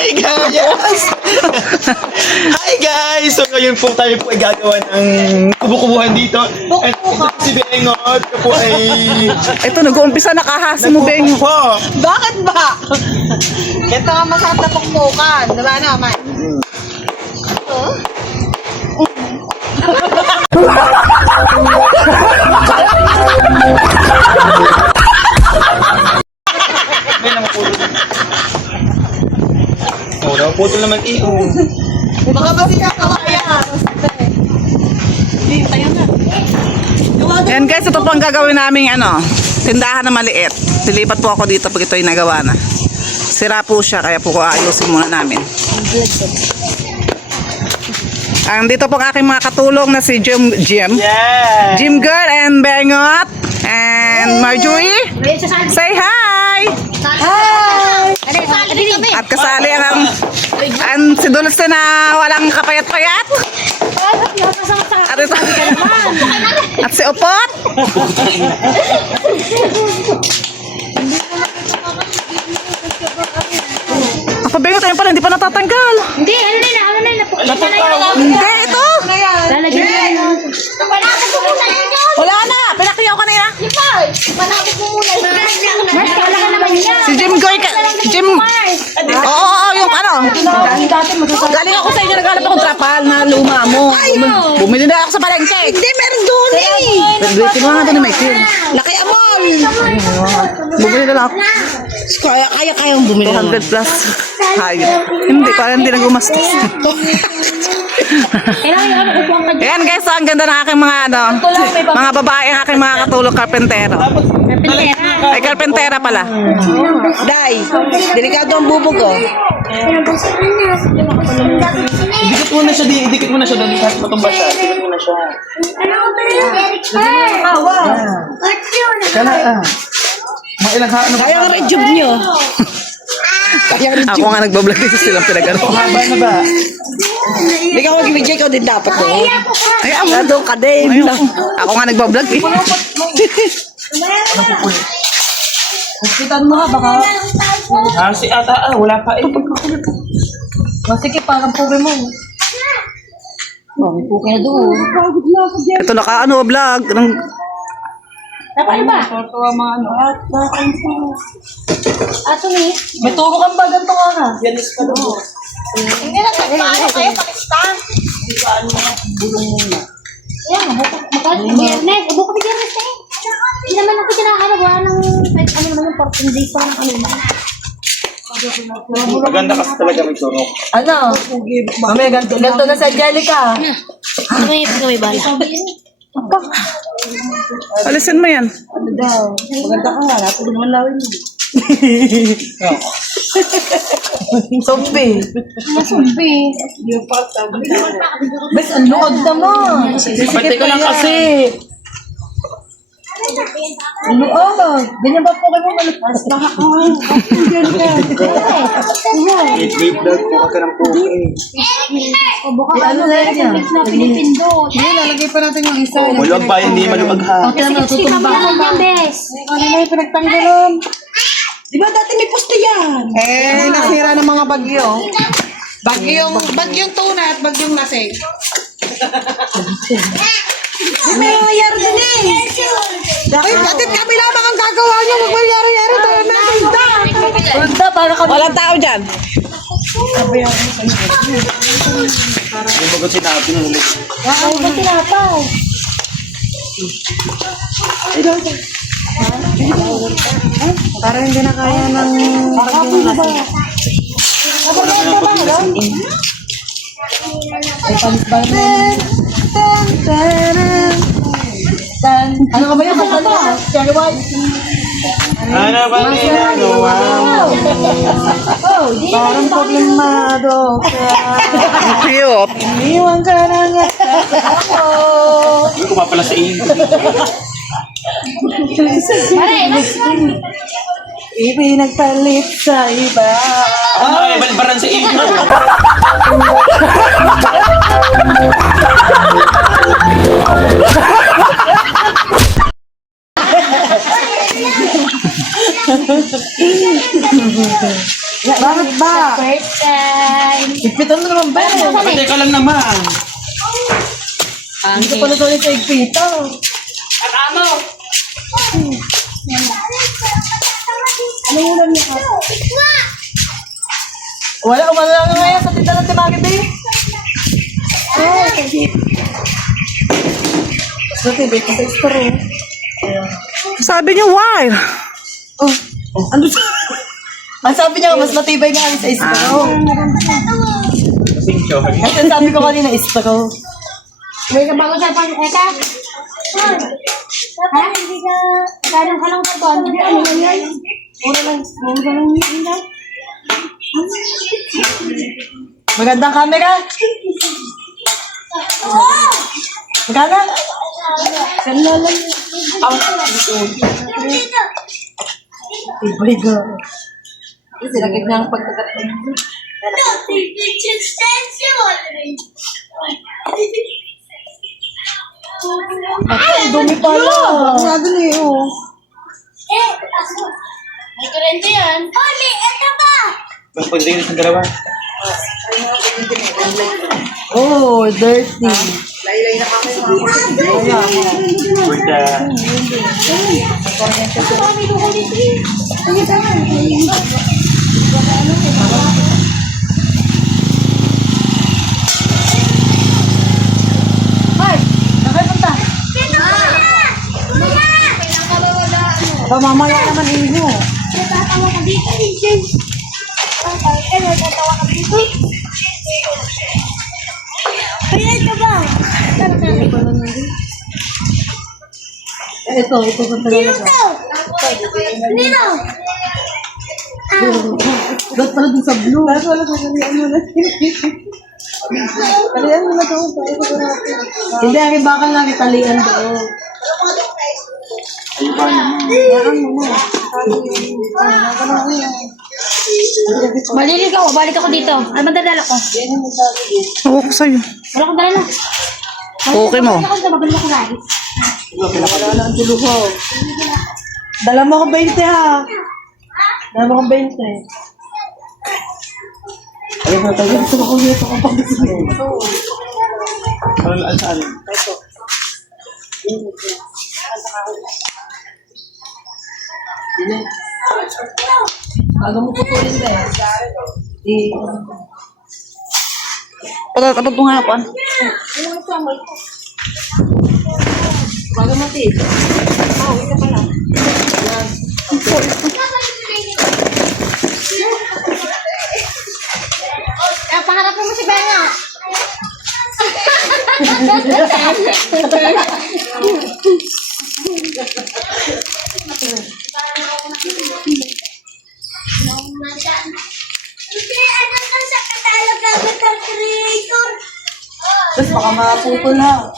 Hi guys! Hi guys! So ngayon po tayo po ay gagawa ng kubo-kubuhan dito. At ito si Bengot. Ito po ay... Ito, nag-uumpisa na kahas mo, Beng. Po. Bakit ba? Ito nga masarap na pukpukan. Diba naman? May namaputol. Oh, namaputol naman eh. Oh. Baka ba sinakawaya? Yan guys, ito po ang gagawin naming tindahan na maliit. Lilipat po ako dito pag ito'y nagawa na. Sira po siya, kaya po ko ayusin muna namin. Ang dito po ang aking mga katulong na si Jim Yeah! Girl and Bengot and Marjorie. Say hi! Hi! At kasali ang si Dulce na walang kapayat-payat. At ito. At si Opot. Ako Bengot, ayun pala, hindi pa natatanggal. Hindi, ano na, napukita na yun. Hindi, ito. Lalagyan na yun. Panakot mo muna yun. Wala na, pinakiyaw ka na yan. Panakot mo muna yun. Mars, wala ka naman yan. Si Jim Goy, Oo, yung galing ako sa inyo, naghanap akong trapal na luma mo. Bumili na ako sa palengke. Hindi, meron doon eh! Pero kinuha nga doon na may tin. Laki amol! Bumili na lang ako. Kaya-kayang bumili 200 plus. Hayop. Hindi, parang hindi na gumastos. Ayan guys, ang ganda ng aking mga mga babae, ang aking mga katulong karpentero. Ay, karpentera pala. Day, delikado ang bubog oh. Dikit mo na siya, dikit mo na siya doon. Kahit matumba siya, dikit mo na siya. Kaya na, mga ilang ano ba? Kaya nga rejuve nyo. Kaya rejuve. Ako nga nagbablog dito silang pinagano. Haba na ba? Hindi ka mag-ibigay ko din dapat eh. Ay, ako. Doon ka din. Ako nga nagbablog eh. Hospital mo ha, baka. Si ata, wala pa eh. Sige, parang puwi mo. May puwi na doon. Ito vlog. Ano ba? Totoo mga ano. Ato ni. May turo kang ba ganito ka na? Yanis pa doon. Hindi na, paano kayo pakistan? Yan, bukas biyernes. Bukas biyernes eh. Hindi naman ako kinakaano. Wala nang, ano naman, 14 days pa ng ano na. Maganda kasi talaga may turok. Ano? Mami, ganito na sa Angelica. Ano may bala? Alisin mo yan. Ano daw? Maganda ka nga. Nato naman lawin mo. Zombie. Masumbi. Bes, ang luwag naman. Kapatid ko lang kasi. Ang luwag. Ganyan ba po kayo mo malagpas? May vlog po ka ng puke. O buka Ano na yan? na pinipindot. Lalagay pa natin yung isa. Maluwag pa, hindi maluwag ha. Kasi mabuhay yan, bes. Ano na yung pinagtanggalan? Di ba dati may poste yan? Nasira ng mga bagyo. Bagyong tuna at bagyong lasing. May nangyayari din eh. Ay, bakit kami lamang ang gagawa nyo? Huwag mangyari-yari tayo na tinda. Tinda, para kami. Walang tao dyan. Hindi mo ko sinabi ng ulit. Ay, ba't tinapay? Para hindi na kaya ng bagyong lasing. Wala ka ng pagkilasing. Ano ka ba yan? Ano? Cherry white? Ano ba ginagawa mo? Parang problemado ka. Cute. Iniwan ka na nga ako. Hindi ko papala sa iyo. Pare, mas Ipinagpalit sa iba. Ay, balbaran sa iyo. Bakit ba? First time. Higpitan mo naman ba? Teka lang naman. Hindi ko pala tuloy sa higpitan. Ano ulam niya ka? Wala lang ngayon sa tindahan ng Timagi, babe. Dati, babe, sa store. Sabi niyo, why? Ano sa... Ang sabi niya, mas matibay nga sa straw. Kasing choy. Kasi sabi ko kanina, straw. May kabago sa pang-eka. Ha? Hindi ka... Karang ka lang ka doon. Hindi ano lang yan. Mura lang. Mura lang yan. Magandang camera. Magkana? Kala lang. Ibay ka. Sinagig na ang pagkakataon. Ang dumi pala. Masyado na yun. Ito rin ito yan. Oli, ito ba? Mas pagdating sa dalawa. Oh, dirty. Burda. Mamaya naman inyo. Tatawa ka dito, tatawa ka dito. Kaya ito ba? Ito pa talaga. Nino! Ba't pala dun sa blue? Ba't wala sa kaniyan mo na? Kalian mo na daw. Hindi, ang bakal lang italian daw. Maliligaw, balik ako dito. Ano ba dadala ko? Ewan ko sa'yo. Wala akong dala. Okay mo. Balik ako dito, mabalik ako dahil. Wala ang tuluhaw. Dala mo akong 20 ha. Dala mo akong 20. Ayun na tayo. Gusto ko ulit ako pag Saan? Bago mo putulin ba eh? Pagkakapag mo nga ako. Bago mo tis. Ito pala. Paharap mo si Benga. Tapos baka maputol ha.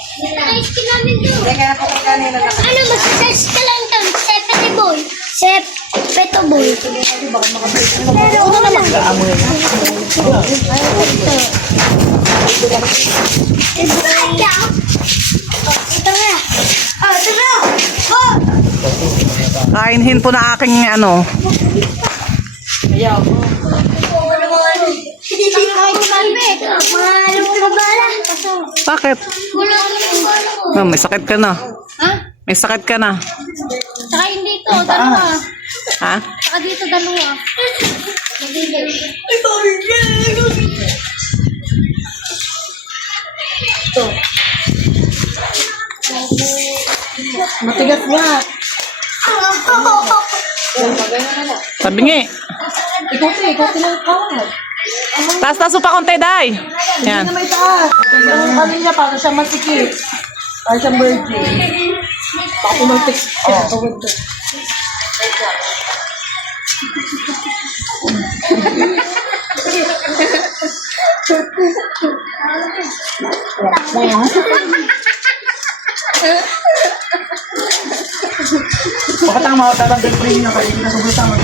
Ano, mag-search ka lang doon. Sepetable. Sepetable. Pero ano naman? Ito nga. Oh, ito nga. Oh! Kainhin po na aking ano. Bakit? Oh, may sakit ka na. Ha? May sakit ka na. Saka yun dito, dalawa. Ha? Saka dito, dalawa. Matigas nga. Sabi nga eh. Ikaw lang kawad. Taas-taas mo pa konti, Day. Yan. May taas. Ang kanina para siya masikip. Para siyang birthday. Baka pumaltik siya. Tawad to. Bakit ang mga tatanggal pa rin niya kayo? Hindi na sobrang tama.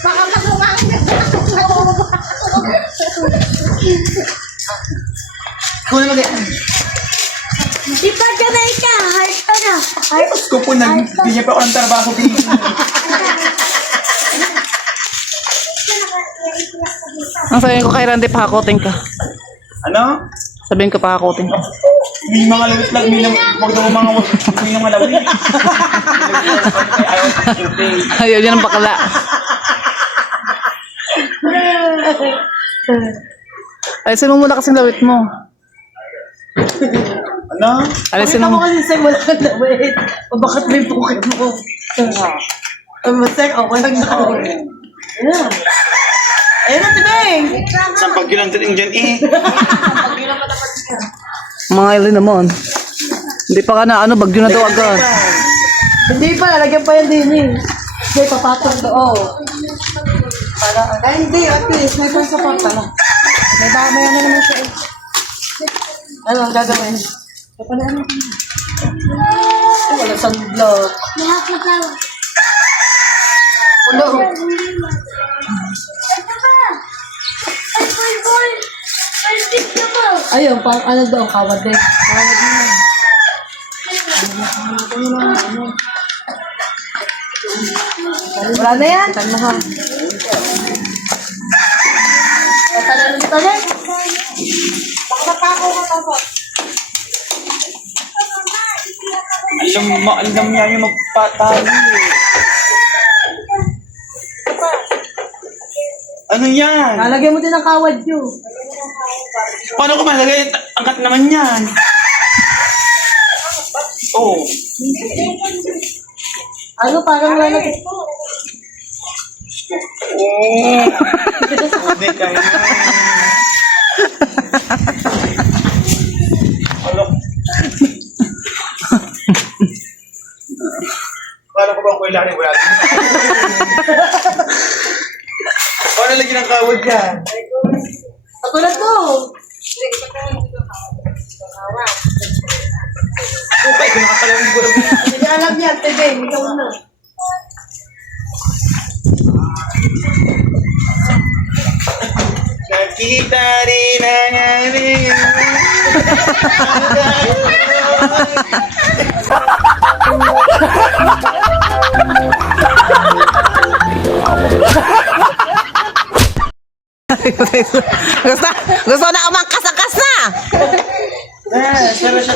Baka magumangin na Kung mag- Di ba Jamaica? Heart ka na. Ay, ko po, nagbigyan pa ako ng trabaho. Ang sabihin ko kay Randy, pakakotin ka. Ano? Sabihin ko pakakotin ka. May mga lawit lang, huwag daw mga lawit. Ayaw niya ng bakla. Alisin mo muna kasing lawit mo. Ano? Alisin mo. Kasi sa'yo wala kang lawit. O bakit may bukit mo? Masek, ako lang lawit. Ayun na, Tibeng! Saan pag yun ang dating dyan eh? Mga ilin naman. Hindi pa ka na, ano, bagyo na daw agad. Hindi pa, lalagyan pa yan din eh. Hindi, papatong doon. Ay, hindi, at least, may pang-support na. May ano naman siya eh. Ano ang gagawin? Wala sunblock. Lahat na tao. Ulo. Ito ba? Ay, boy. Ay, stick na ba? Ayun, pang ano daw, kawad din. Kawad na. Wala na yan. Tanmahan. Talag. Alam niya yung magpatali eh. Ano yan? Lalagyan mo din ng kawad yun. Paano ko malagay? Angkat naman yan. Oo. Ano, parang lalagyan. Oo. Hindi kaya. Ano? Paano ko bang kailangan wala? Paano lagi ng kawad yan? Katulad mo. Okay, kung nakakalang hindi ko lang. Hindi alam niya, Tibeng. Ikaw na. Nakita rin ang aling. Gusto na umangkas-angkas na. Sarap siya.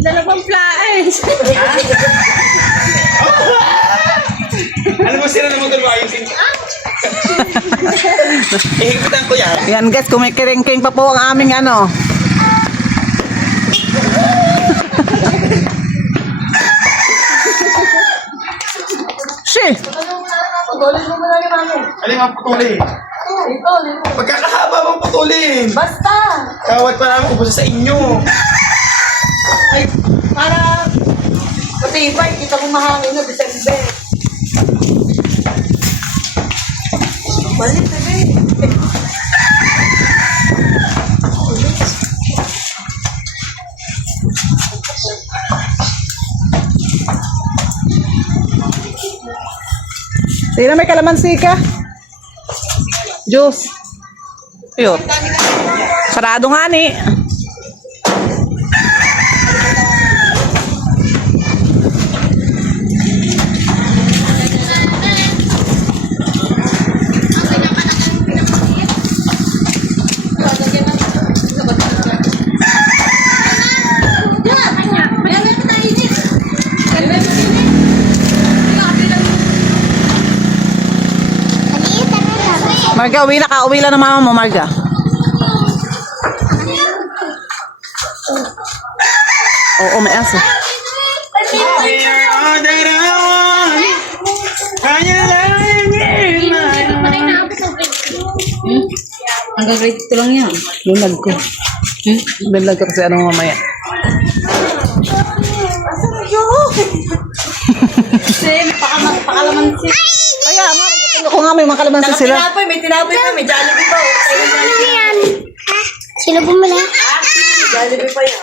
Dalawang flies. Alam mo sila naman doon ayusin ko. Ihigpitan ko yan. Yan guys, kumikiring-king pa po ang aming ano. Shit! Patuloy mo muna yung ano. Alin ang putulin? Dito. Pagkakahaba mong putulin. Basta. Kawat pa namin ubos sa inyo. Ay, para matibay, kita mo mahangin na December. Balik, Tibeng. Sino may kalamansi ka? Juice. Yun. Sarado nga ni. Marga, uwi na ka. Uwi lang ng mama mo, Marga. Oo, may aso. Hanggang grade 2 lang yan. Lunag ko. Lunag ko kasi anong mamaya. Pakalamansi. Kaya nga, magkatingo ko nga may mga kalamansi sila. May tinapoy pa, may Jollibee pa. Sino bumili? Jollibee pa yan.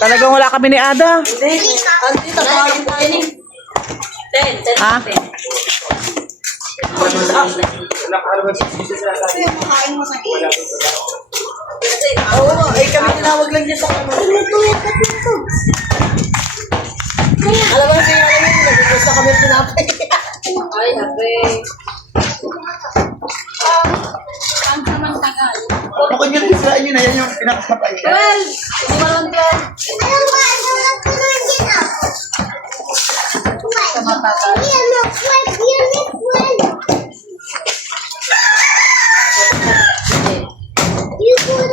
Talagang wala kami ni Ada. Hindi, Auntie, tawagin tayo ni. 10. Ha? Oo, kami tinawag lang dyan sa kamay. Alam mo kasi alam mo, nag-request na kami ng tinapay. Ay, nabe. Ako nyo lang sila yun na yan yung pinakasapay. Well, hindi mo lang yan.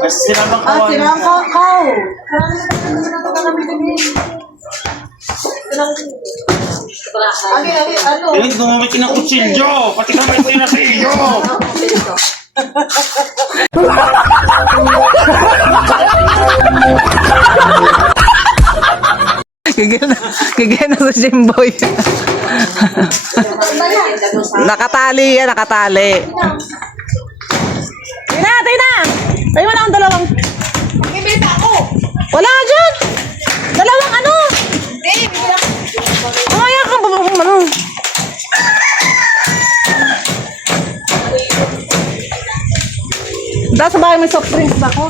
Mas sinabang Ah, kawan. sinang kakaw. Ano? Yan, gumamit ka ng kutsilyo. Pati kamay ko yun na sa iyo. Gigyan na sa Jimboy. Nakatali yan, nakatali. Tina, Tina! Tayo mo na ang dalawang. Ibenta ako. Wala dyan! Dalawang ano? Mamaya kang bababang ano. Dahil sa bahay may soft drinks ba ako?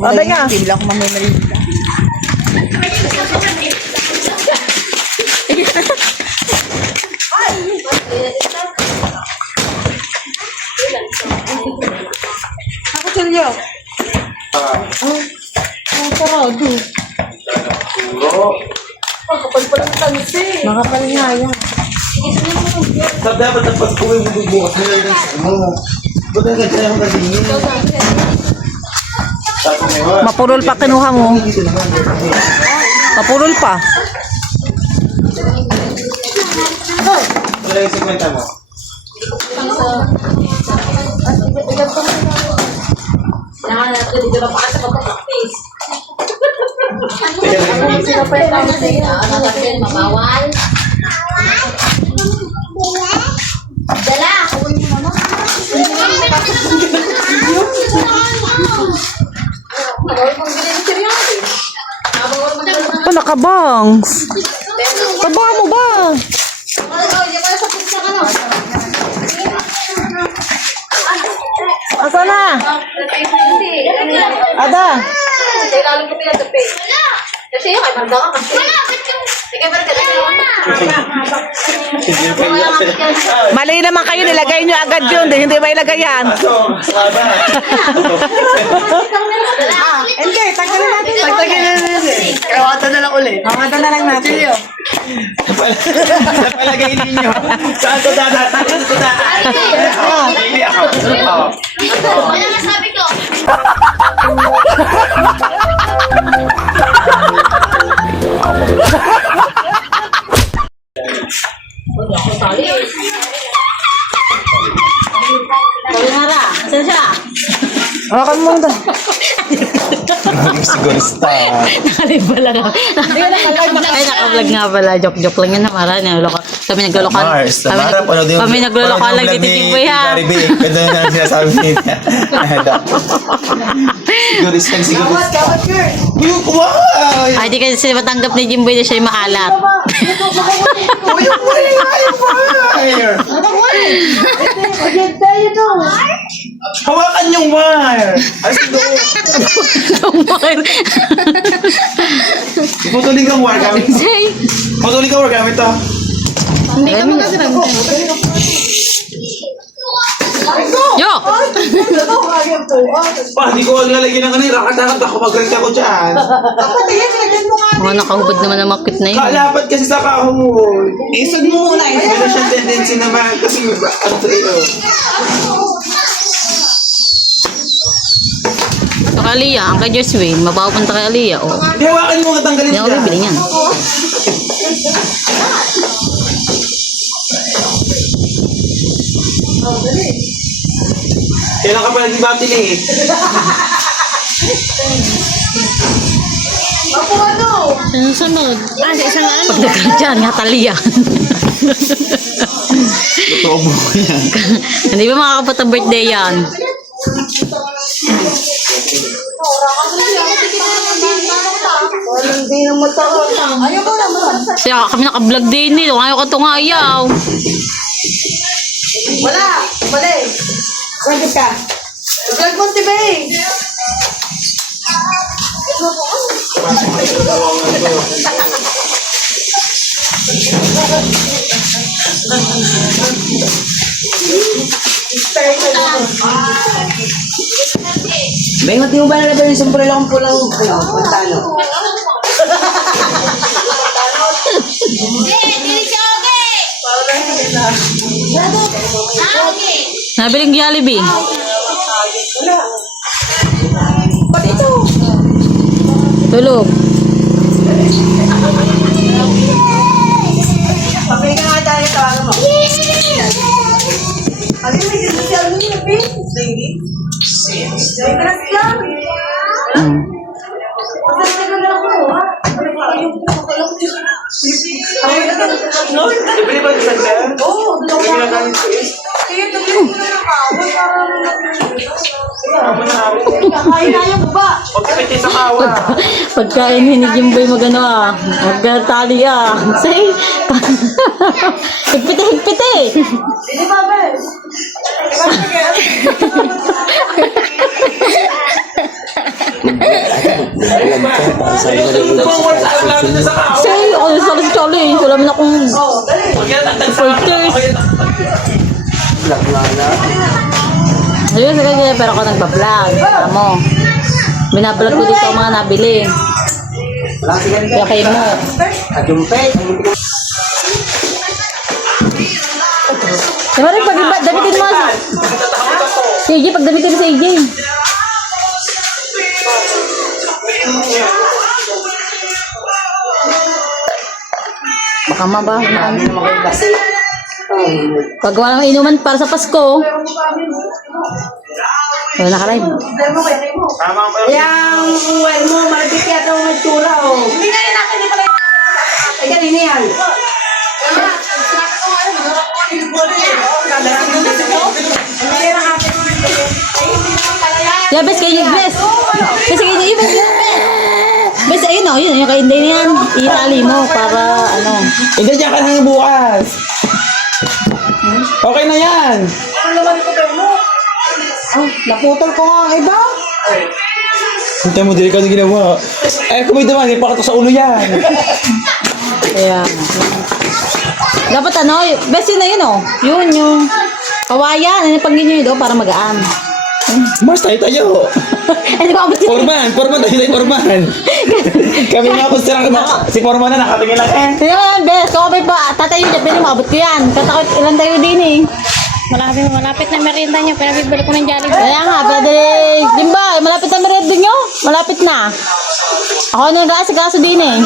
Sabi nga. Hindi ako mamimili. Ako silyo. Ang sarado. Kapal pa lang tansi. Makapal nga yan. Sabi dapat ang pag-uwi mo bubukas mo lang yung sa mo. Ba't ang ganda yung kasingin? Sabi mo yun. Mapurol pa kinuha mo. Dito naman. Mapurol pa. Wala yung segmenta mo. Dala! Ito nakabangs. Taba mo ba? Asa na? Ada? Mali naman kayo, nilagay nyo agad yun. Hindi ba ilagay yan? Hindi, tanggalin natin. Tanggalin natin. Kawatan na lang ulit. Kawatan na lang natin. Napalagay ninyo. Saan ko dadaan? Saan ko dadaan? Hindi ako. Wala nga sabi ko. Hawakan mo ito. Siguro star. Nakalive pala nga. Ay, naka-vlog nga pala. Joke lang yan na mara. Kami naglolokan. Mars. Mara, panood yung... Kami naglolokan lang dito yung boy ha. Ganda na ang sinasabi niya. Siguro isang siguro star. Wow! Ay, di kasi sila matanggap ni Jimboy na siya yung maalat. Hawakan yung wire! Alas yung doon. Putulin kang wire gamit. Putulin kang wire gamit to. Hindi ka mo kasi Yo! Pa, di ko wag lalagyan ng kanina. Rakat-rakat ako. Mag-rent ako dyan. Mga nakahubad naman na makit na yun. Kalapat kasi sa kahon. Isod mo muna. Meron siyang tendency naman. Kasi ano to ito. Ito kay Aliyah, ang kay Joshua, mapapunta kay Aliyah. Oh. Di hawakan mo katanggalin Hindi ako siya. bibili niyan. Kailan ka pa nag-ibati eh. Ano sunod? Ah, sa isang ano? Pagdating dyan, nga Aliyah. Totoo mo yan. Hindi ba makakapot ang birthday yan? Hindi na mataon. Ayaw mo naman. Kaya kami naka-vlog din eh. Ayaw ka itong ayaw. Wala. Mali. Pwede ka. Vlog mo si Bay. Bengot, di mo ba nalabay yung siyempre lang pulang pantalo? Nabiling Jollibee. Pati ito. Tulog. Pabili ka nga tayo sa ano mo. Ano yung may ginasal mo yung pin? Sige. Sige ka na sila. Kasi tagal na ako, ha? No? Ibili ba sa sir? Oo, doon Ibili na kami sa is? Kaya tuloy ko na nakawal para kakainayan ko ba? Pagkapiti sa kawa. Pagkain ni Jimboy magano ah. Magkatali ah. Say. Higpite, higpite. Hindi ba, Bes? Forward sa alam namin sa kawa. Say, ako sa challenge. Wala man akong supporters. Ayun, sa kanya, pero ako nagpa-vlog. Alam mo. Binablog ko dito ang mga nabili. Kaya kayo mo. Diba rin, pag damitin mo si AJ, pag damitin mo si AJ. Baka mabaho na ano. Pag walang inuman para sa Pasko, wala na ka-live. Tama ba? Yung well mo, malapit yata ang magsura, oh. Hindi nga yun natin, hindi pala yung ay, ganun yan. Yeah, best kayo, best. Best kayo, best. Best, ayun o, yun, yung kayo din yan. Itali mo para, ano. Hindi, dyan ka lang bukas. Okay na yan. Oh, naputol ko nga ang iba. Hintay mo, dili ka na ginawa. Eh, kung may naman, ipakato sa ulo yan. Kaya, dapat ano, best yun na yun o. Yun, yung kawayan, ano pang ganyan yun para magaan. Mas tayo. Hindi ko abot yun. Forman tayo, Forman. Kami nga po si Forman na nakatingin lang eh. Sige mo, best, kung kapay pa, tatay yun, pwede mo, abot ko yan. Katakot, ilan tayo din eh. Malapit na merienda niyo, pero bibili ko ng Jollibee. Kaya nga, pwede, Dimbay, malapit na merienda nyo. Malapit na. Ako nang kaso din eh.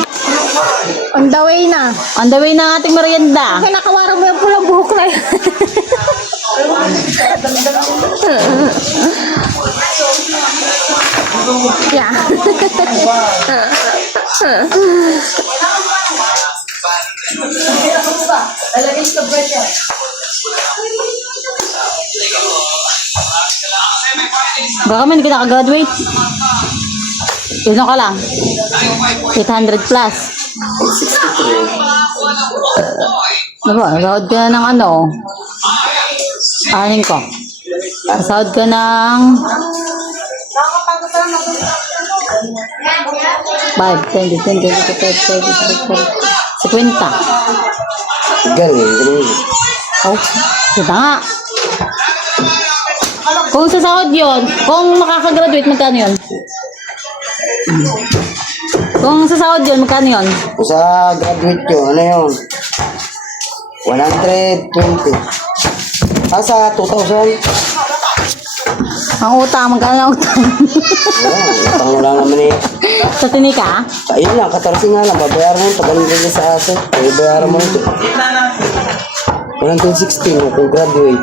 On the way na. On the way na ang ating merienda. Kaya nakawarang mo yung pulang buhok na yun. Yeah. Lalagay sa pressure. Baka man, hindi ka nakagraduate. Ilan ka lang? 800 plus. Diba, nasahod ka na ng ano? Aning ko. Nasahod ka ng 5, 10, 20, 25, 30, 50. Galing. Oh, kita nga. Kung sa sahod yun, kung makakagraduate, magkano yun? Kung sa sahod yun, magkano yun? Sa graduate yun, ano yun? 120. Sa 2,000. Ang utang, magkano ang utang? Utang mo lang naman eh. Sa tinika? Ayun lang, 14 nga lang. Babayaran mo yun. Pagaling rin sa aso. Babayaran mo ito. 116 kung graduate.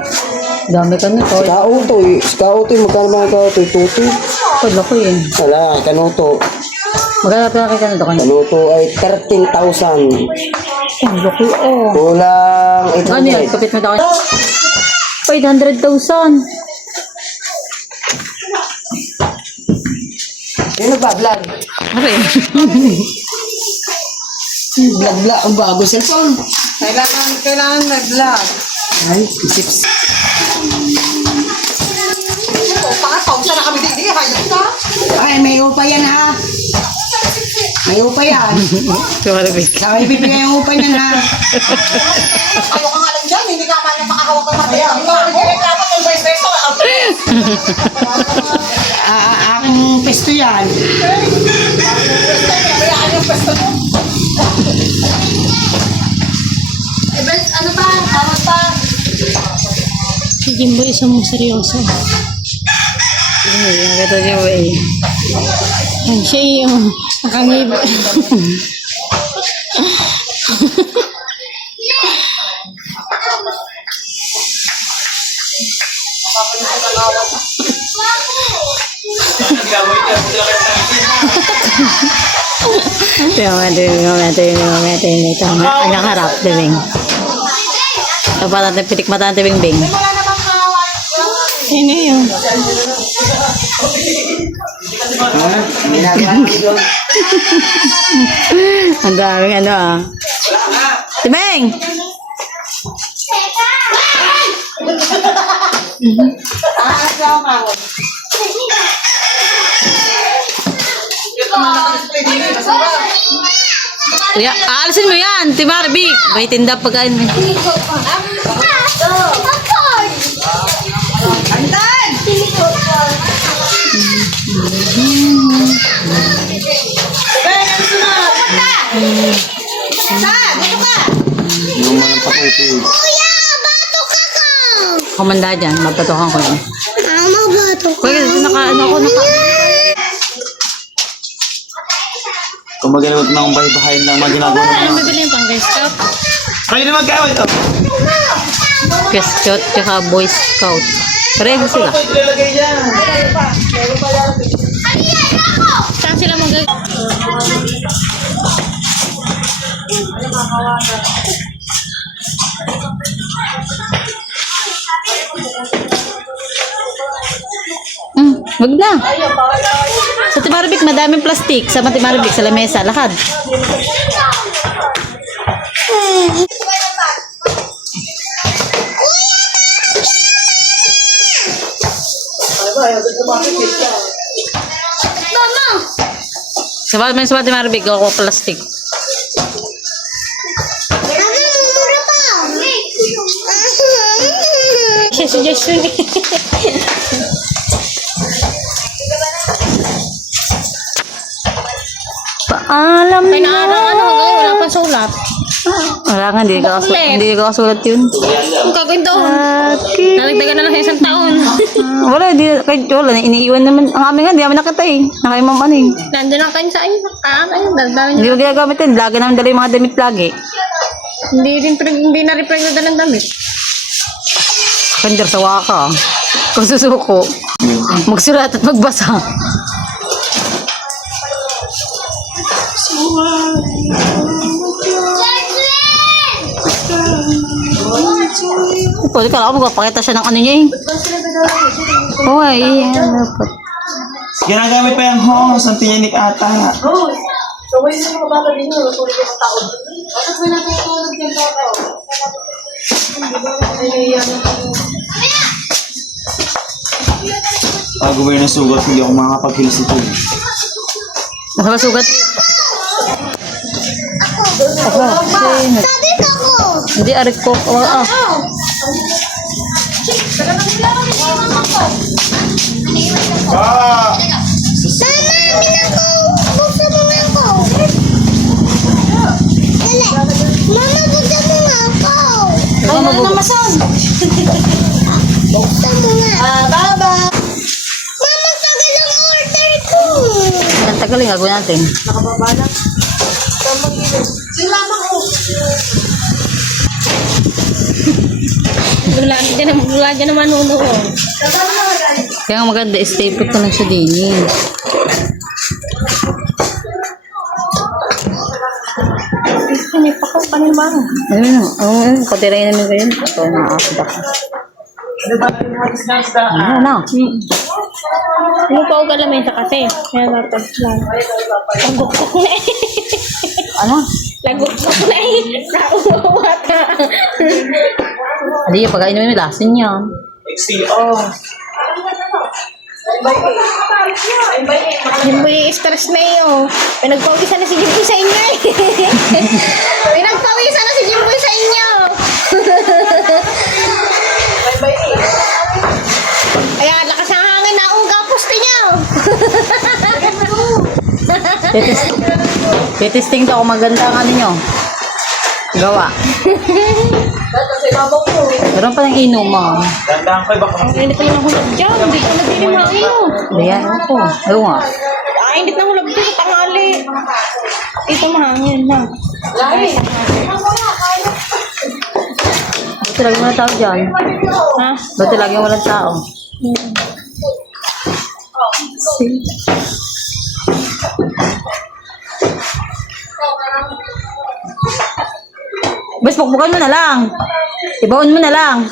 Dami ka nito. Si Kauto eh. Magkano ba ang Kauto? Tuto? Pagla ko yun. Wala, Kanuto. Magkano pa kay kanito kanito? Kanuto ay 13,000. Ang laki oh. Kulang Ano yun? 800. Kapit mo tayo. 500,000. Sino ba, vlog? Ano yun? Vlog-vlog, ang bago cellphone. Kailangan nag-vlog. Ay, tips. Pakatawsa na kami dito. Hayop ka. Ay, may upa yan ha. May upa yan. Tumarabik. Kaya bibigay yung upa niyan ha. Ayaw ka nga lang dyan. Hindi ka man makakawag ng material. Reklamo ng vice versa. Aking pesto yan. Kaya yung pwesto mo. Ano pa? Tawag pa? Si Jimbo isang seryoso. Nakita niyo ba eh. Yan siya yung nakangib. Ang nakaharap, Bing. Dapat natin pitik mata natin, Bing. Sino yun? Ang daming ano ah. Timeng! Kuya, aalisin mo yan, Timarbik. May tinda pagkain mo. Andan! Kumanda dyan, mapatokan ko yan. Kuya, dito ano ako, Kung magalawag na akong bahay-bahayin lang mga ginagawa ng mga. Bibili yung pang stop. Kayo na magkawin to. Girl Scout, tsaka Boy Scout. Pareho sila. Ito ilalagay dyan. Saan sila Wag na. Sa Timarbik, madaming plastic. Sa Timarbik, sa lamesa, lakad. Sa Timarbik, ako plastic. suggestion eh. Paalam May naarang ano, wala pang sulat. Wala nga, hindi ka kasulat yun. Ang gagawin doon. Nalagdagan na lang sa isang taon. Wala, iniiwan naman. Ang amin nga, hindi namin nakita eh. Nakay ma'am ano eh. Nandun lang kayo sa inyo. Ayun, daldalan Hindi nyo. mo ginagamit yun. Lagi namin dala yung mga damit lagi. Hindi na rin pwede dalang damit. Kandir, sawa ka. Kung susuko, magsulat at magbasa. Pwede ka lang magpapakita siya ng ano niya eh. Oo nga eh. Dapat. Ginagamit pa yung hose, ang tinyanik ata. Bago ba yun ang sugat, hindi ako makakapag-heals ito. Nasa masugat. Hindi, arik ko. Mama, buksan mo nga ako. Ano na masan? Buksan mo nga. Baba! Mama, tagal ang order ko. Ang tagal yung gagawin natin. Nakababa lang. Yung lamang ko. Wala dyan naman nunoon. Kaya nga maganda, stay put ka lang siya din eh. May pakong panimang. Ano na? Oo, patirayin namin kayo. Ito, nakakasada ka. Ano na? Ano pa ako lamesa kasi. Kaya laptop lang. Ang gukok na eh. Ano? Lagot mo na eh. Nauwawata. Hindi, yung pagkain mo lasin niya. XTO. Jimboy, stress na iyo. Pinagpawisan na si Jimboy sa inyo eh. Pinagpawisan na si Jimboy sa inyo. Ayan, lakas ang hangin na uga poste niyo. Titisting daw kung maganda ang ano nyo. Gawa. Meron pa ng inuman. Dandang ko, baka Ang init na ng hulog dyan. Hindi ko nagdinimang iyo. Ayan, ako. Ayaw nga. Ah, init ng hulog dyan. Tangali. Ito mahangin na. Ba't lagi walang tao dyan? Ha? Ba't lagi walang tao? Bes, pukpukan mo na lang. Ibaon mo na lang.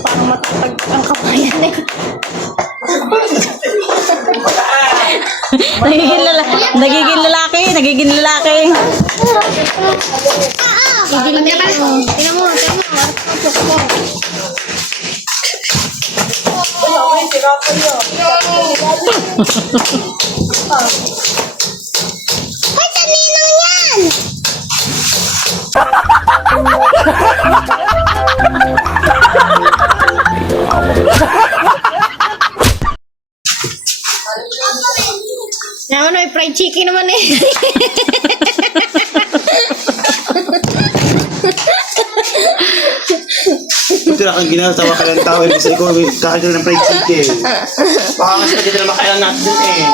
Parang matatag ang kapayan eh. Nagiging lalaki. Hindi naman. Tingnan mo. Hoy, kaninong yan? Naman may fried chicken naman eh. ito na kang ginatawa ka ng tao. Kasi ko, kakagin ng fried chicken. Baka kasi pwede na makailan natin dun eh.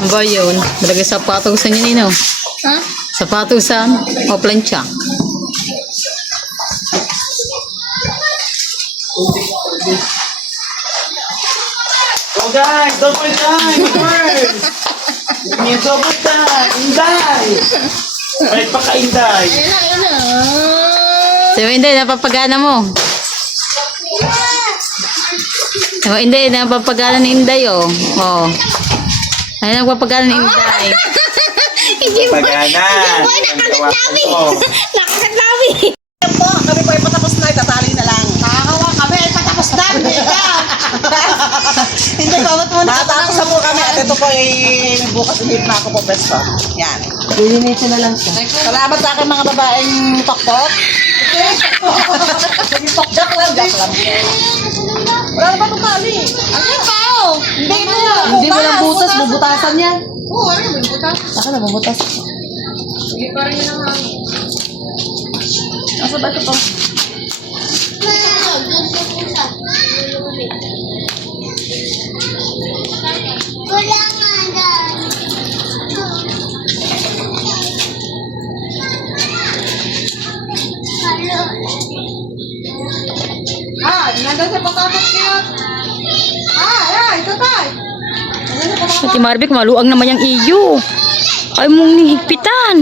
Ano ba yun? Malagay sa patusan yun, Nino. Ha? Sa patusan o plancha. Oh guys, double time! First! Yung double time! Inday! Ay, paka-inday! Ayun na. So, hindi, napapagana mo. Oh, hindi, napapagana ni Inday, oh. Oh. Ay, napapagana ni Inday. Pagana! Nakakadlawi. Nakakadlawi. Po, kami po ay patapos na, itatali na lang. Nakakawa kami ay patapos na. Hindi, bawat muna. Nakatapos na po kami at ito po ay bukas ulit na ako po, besto. Yan. Lilinisin na lang siya. Salamat sa aking mga babaeng toktok. Joke lang, joke lang. Wala na ba itong tali? Ano tao? Hindi na. Hindi mo lang butas, bubutasan yan. Oo, ano yung butas? Ako na, bubutas. Sige pa rin yun ang Asa ba ito po? Wala nga dyan. Halo. Nandun sa pagkakas kayo. Ito tayo. Ati Marvick, maluang naman yung iyo. Ay mong nihigpitan.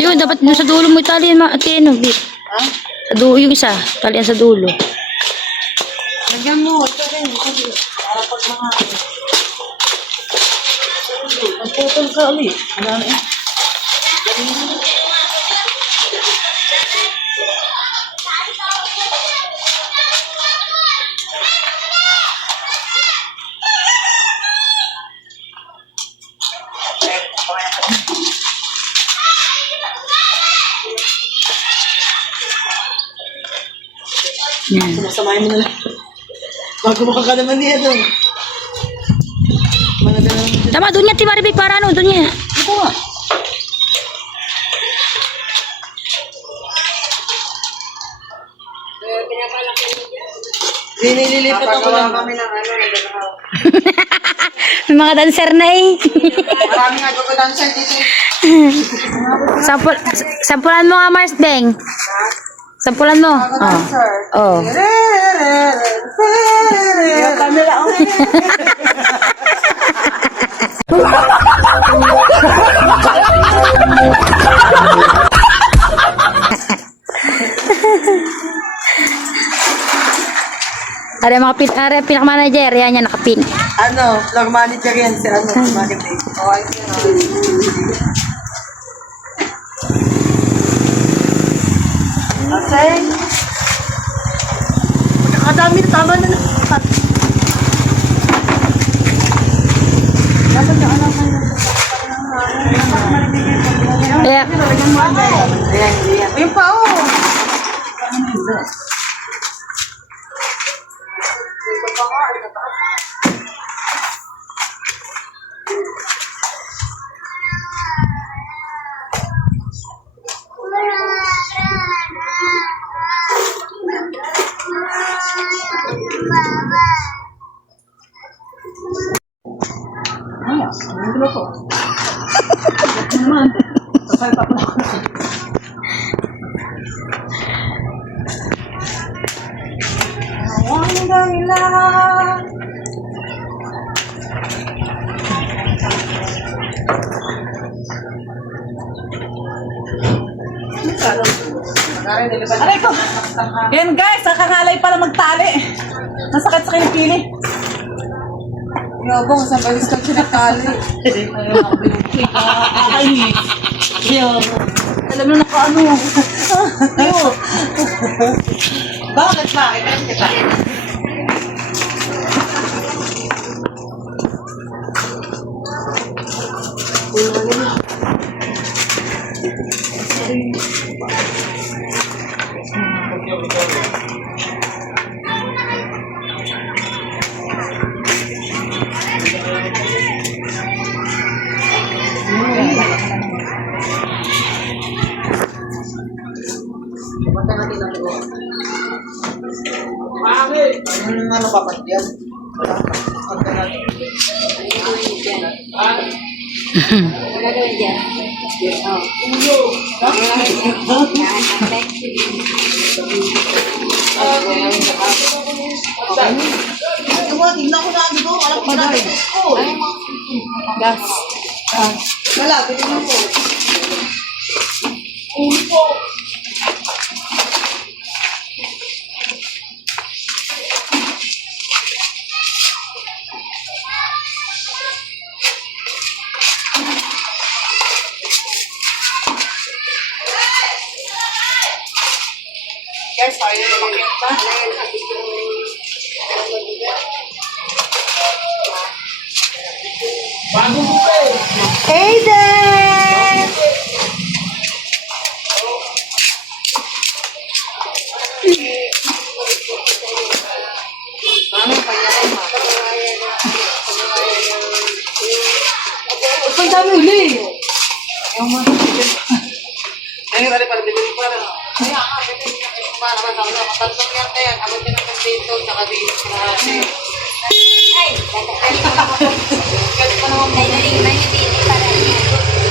Yun, dapat doon sa dulo mo italian Atino. Sa dulo, yung isa. Talian sa dulo. Lagyan mo. Ito rin. Para pag mga... Magputol ka ulit. Ano na eh. Yan. Sumasamahin mo na lang. Bago ka naman niya doon. Mga dala. Tama, doon niya, Ati Marvick, para ano, doon niya. Ito nga. Nililipat ako lang kami ng ano, nagdanaw. May mga dancer na eh. Maraming nagkukulansan dito. Sampulan mo nga, Mars Beng. Sampulan mo. Oh. Yung camera, oh. Are pinaka-manager, yan yan, nakapin. Ano, floor manager yan si ano, si marketing. Oh, ayun yun. Aseng. Magkakadami na, tama na. Dapat na alam ka na. Yeah. Ayan, ayan. Ayun pa, oh. Ang dahilan. Aray ko. Yan guys, kakangalay pala magtali. Nasakit sa kanyang pili. Yabong, sa balis ka sinakali. Akainis. Alam mo na ko ano. Bakit ba? Ilan kita? Ano pa pa diyan? Tignan ko na dito, alam ko na. Gas. Wala, tignan mo. Guys, tayo na makita. Hey there! Ang dami uli. Ayaw mo. Ayaw nga rin pala, bibili pa rin. Kaya nga, bibili niya kayo para naman ako. Tatlong yan kaya, ako din ang dito, saka dito sa kasi. Ay, dadaling na niya din para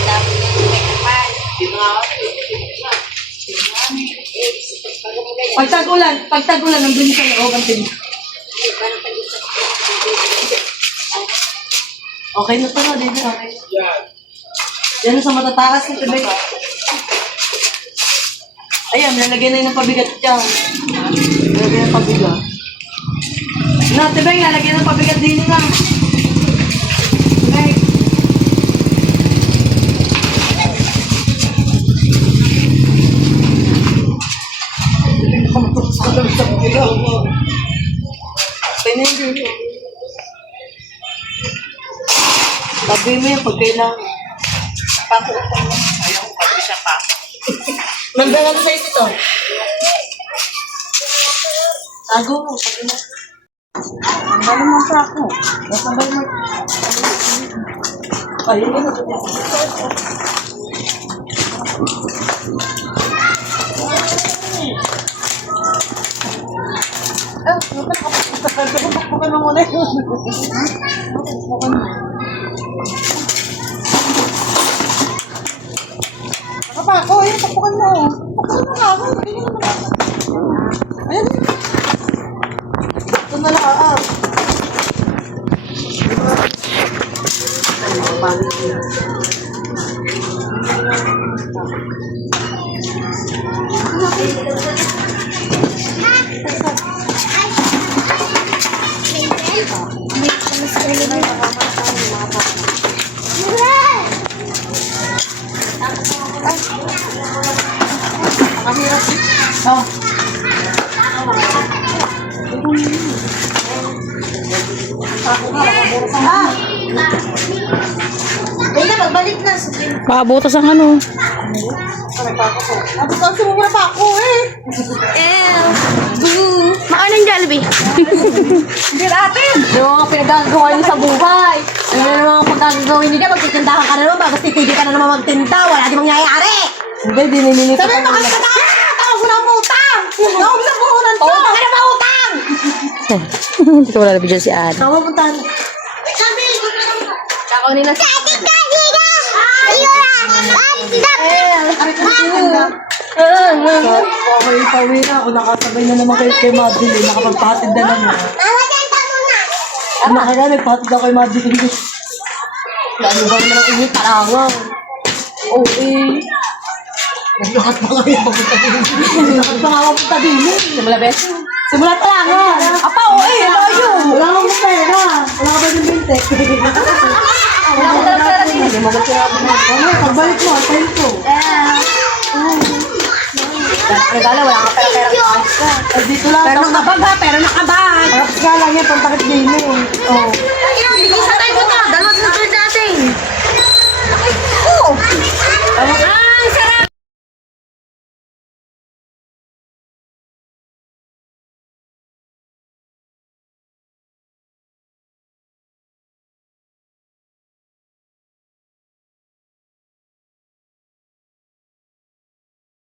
tapos na may kapal. Pagtagulan, nandun sa loob ang tin. Okay na to, no? Dito, okay. Yan sa matataas nito, Bay. Ayan, nalagyan na yun ng pabigat dyan. Nalagyan ng pabigat. Na, Tibay, nalagyan ng pabigat din na. Tibay. Sabi mo yung pag kailangan. Pakuupan mo. Ayaw ko pag siya pa. Magdala na size ito. Tago mo, sabi mo. Ang bali mo sa ako. Nasabay mo. Ayun yun. Pagpukan mo muna yun. Pagpukan mo. Nakapako, eh. Pagpukan mo. Pagpukan mo nga ako. Ganyan naman ako. Ayan. Ito na lang, Kaya magbalik na. Pabutas ang ano. Tapos sumumura pa ako eh. Maano yung Jollibee? Hindi natin. Yung mga pinagagawa niyo sa buhay. Ano na naman ang pagkagawin niyo? Magtitindahan ka na naman, bago titigil ka na naman magtinda. Wala di mangyayari. Hindi, dinililito Sabi mo kasi na tawag mo na ang utang. Tawag sa puhunan ko. Utang ka na ba utang? Hindi ko wala na bigyan si Ann. Tama po tayo. Sabi, kakaw nila sa... Okay, pauwi na ako. Nakasabay na naman kay Madeline. Nakapagpatid na naman. Nakaka, nagpatid ako kay Madeline. Lalo ba naman ang init parangaw? Oo eh. Naglakat pa nga yung papunta din. Naglakat pa nga papunta din. Simula beses. Simula pa lang nga. Apa, oo eh, layo. Wala kang pera. Wala ka ba yung bintek? Wala akong dala pera din. Hindi mo sinabi mo. Ano, pagbalik mo, tayo ko. Regalo, wala kang pera-pera. Ay, dito lang. Pero nakabag ha, pero nakabag. Harap ka lang yan, pantakit din eh. Oo.